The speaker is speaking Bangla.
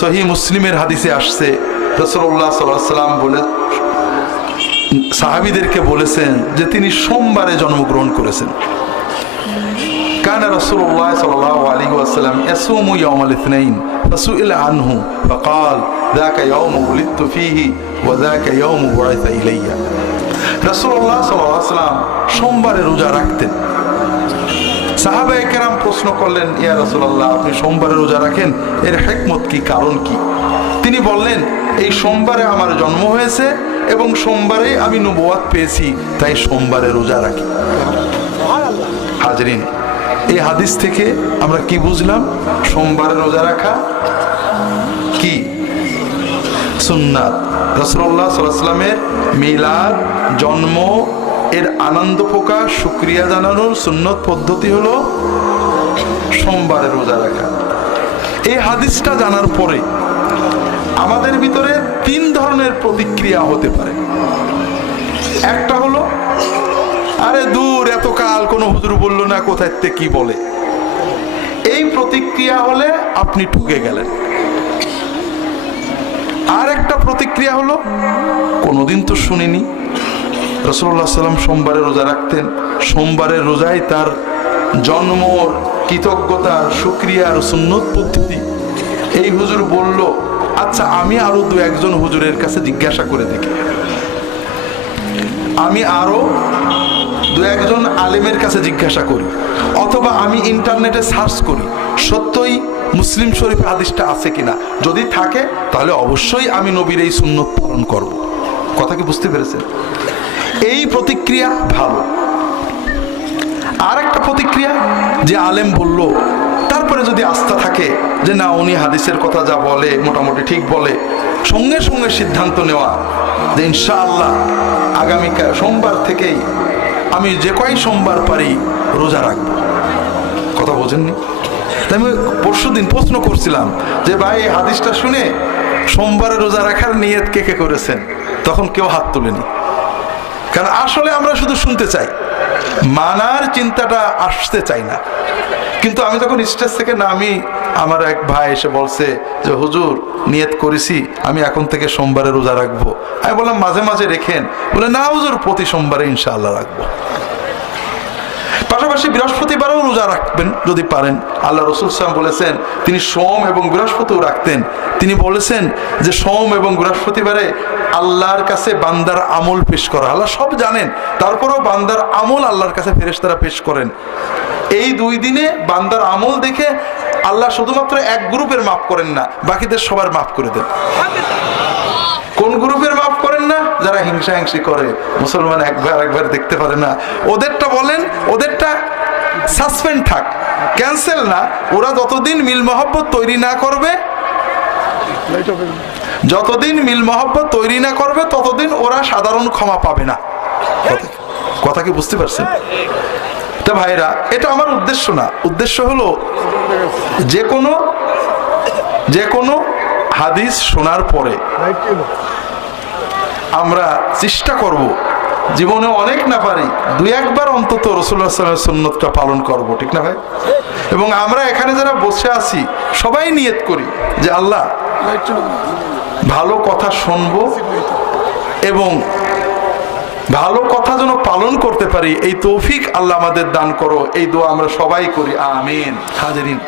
সহি মুসলিমের হাদিসে আসছে রাসূলুল্লাহ সাল্লাল্লাহু আলাইহি ওয়াসাল্লাম বলে সাহাবীদেরকে বলেছেন যে তিনি সোমবারে জন্মগ্রহণ করেছেন। কানা রাসূলুল্লাহ সাল্লাল্লাহু আলাইহি ওয়াসাল্লাম ইয়াসুমু ইয়াউমাল ইসনাইন ফাসুইলা আনহু ফাকাল যাকা ইয়াউমু উলিদতু ফীহি ওয়া যাকা ইয়াউমু বুইসা ইলাইয়া। রাসূলুল্লাহ সাল্লাল্লাহু আলাইহি ওয়াসাল্লাম সোমবারে রোজা রাখতেন। সাহাবায়ে কেরাম প্রশ্ন করলেন, ইয়া রাসূলুল্লাহ, আপনি সোমবারে রোজা রাখেন, এর হিকমত কি, কারণ কি? তিনি বললেন, এই সোমবারে আমার জন্ম হয়েছে এবং সোমবারে আমি নবুয়ত পেয়েছি, তাই সোমবারে রোজা রাখি। হাজরিন, এই হাদিস থেকে আমরা কি বুঝলাম? সোমবারে রোজা রাখা কি সুন্নাত। রাসূলুল্লাহ সাল্লাল্লাহু আলাইহি ওয়াসাল্লামের মিলাদ, জন্ম এর আনন্দ প্রকাশ, শুকরিয়া জানানোর সুন্নত পদ্ধতি হলো সোমবারে রোজা রাখা। এই হাদিসটা জানার পরে আমাদের ভিতরে তিন ধরনের প্রতিক্রিয়া হতে পারে। একটা হলো, আরে দূর, এত কাল কোনো হুজুর বললো না, কোথায় কি বলে। এই প্রতিক্রিয়া হলে আপনি ঠকে গেলেন। আর একটা প্রতিক্রিয়া হলো, কোনোদিন তো শুনিনি রাসূলুল্লাহ সাল্লাম সোমবারে রোজা রাখতেন, সোমবারের রোজাই তার জন্মর কৃতজ্ঞতার, শুকরিয়ার সুন্নত পদ্ধতি। এই হুজুর বলল, আচ্ছা আমি আরো দু একজন হুজুরের কাছে জিজ্ঞাসা করে দেখি, আমি আরো দু একজন আলেমের কাছে জিজ্ঞাসা করি, অথবা আমি ইন্টারনেটে সার্চ করি সত্যই মুসলিম শরীফে হাদিসটা আছে কিনা। যদি থাকে তাহলে অবশ্যই আমি নবীর এই সুন্নত পালন করব। কথা কি বুঝতে পেরেছেন? এই প্রতিক্রিয়া ভালো। আর একটা প্রতিক্রিয়া, যে আলেম বলল, তারপরে যদি আস্থা থাকে যে না, উনি হাদিসের কথা যা বলে মোটামুটি ঠিক বলে, সঙ্গে সঙ্গে সিদ্ধান্ত নেওয়া যে ইনশাআল্লাহ আগামীকাল সোমবার থেকেই আমি যে কয় সোমবার পারি রোজা রাখবো। কথা বোঝেননি? আমি পরশুদিন প্রশ্ন করছিলাম যে ভাই, এই হাদিসটা শুনে সোমবারে রোজা রাখার নিয়ত কে কে করেছেন? তখন কেউ হাত তুলেনি। কারণ আসলে আমরা শুধু শুনতে চাই, মানার চিন্তাটা আসতে চাই না। কিন্তু আমি যখন স্টেজ থেকে নামি, আমার এক ভাই এসে বলছে যে হুজুর, নিয়ত করেছি আমি এখন থেকে সোমবারে রোজা রাখবো। আমি বললাম মাঝে মাঝে রেখেন। বলে না হুজুর, প্রতি সোমবারে ইনশাআল্লাহ রাখবো। পাশাপাশি বৃহস্পতিবারেও রোজা রাখবেন যদি পারেন। আল্লাহ রাসূল সাল্লাল্লাহু আলাইহি ওয়াসাল্লাম বলেছেন, তিনি সোম এবং বৃহস্পতিও রাখতেন। তিনি বলেছেন যে সোম এবং বৃহস্পতিবারে আল্লাহর কাছে বান্দার আমল পেশ করা, আল্লাহ সব জানেন, তারপরেও বান্দার আমল আল্লাহর কাছে ফেরেশতারা পেশ করেন। এই দুই দিনে বান্দার আমল দেখে আল্লাহ শুধুমাত্র এক গ্রুপের মাফ করেন না, বাকিদের সবার মাফ করে দেন। কোন গ্রুপের মাফ করেন না? যারা হিংসাহিংসি করে, মুসলমান একবার দেখতে পারে না, ওদেরটা বলেন, ওদেরটা সাসপেন্ড থাক, ক্যান্সেল না। ওরা যতদিন মিল মহব্বত তৈরি না করবে, যতদিন মিল মহব্বত তৈরি না করবে, ততদিন ওরা সাধারণ ক্ষমা পাবে না। কথা কি বুঝতে পারছেন? তা ভাইরা, এটা আমার উদ্দেশ্য না। উদ্দেশ্য হলো যে কোনো হাদিস শোনার পরে আমরা চেষ্টা করব, জীবনে অনেক না পারি দুই একবার অন্তত রাসূলুল্লাহ সাল্লাল্লাহু আলাইহি ওয়াসাল্লামের সুন্নতটা পালন করব, ঠিক না ভাই? এবং আমরা এখানে যারা বসে আছি সবাই নিয়ত করি যে আল্লাহ, ভালো কথা শুনবো এবং ভালো কথা যেন পালন করতে পারি, এই তৌফিক আল্লাহ আমাদের দান করো। এই দোয়া আমরা সবাই করি, আমিন। হাজিরিন।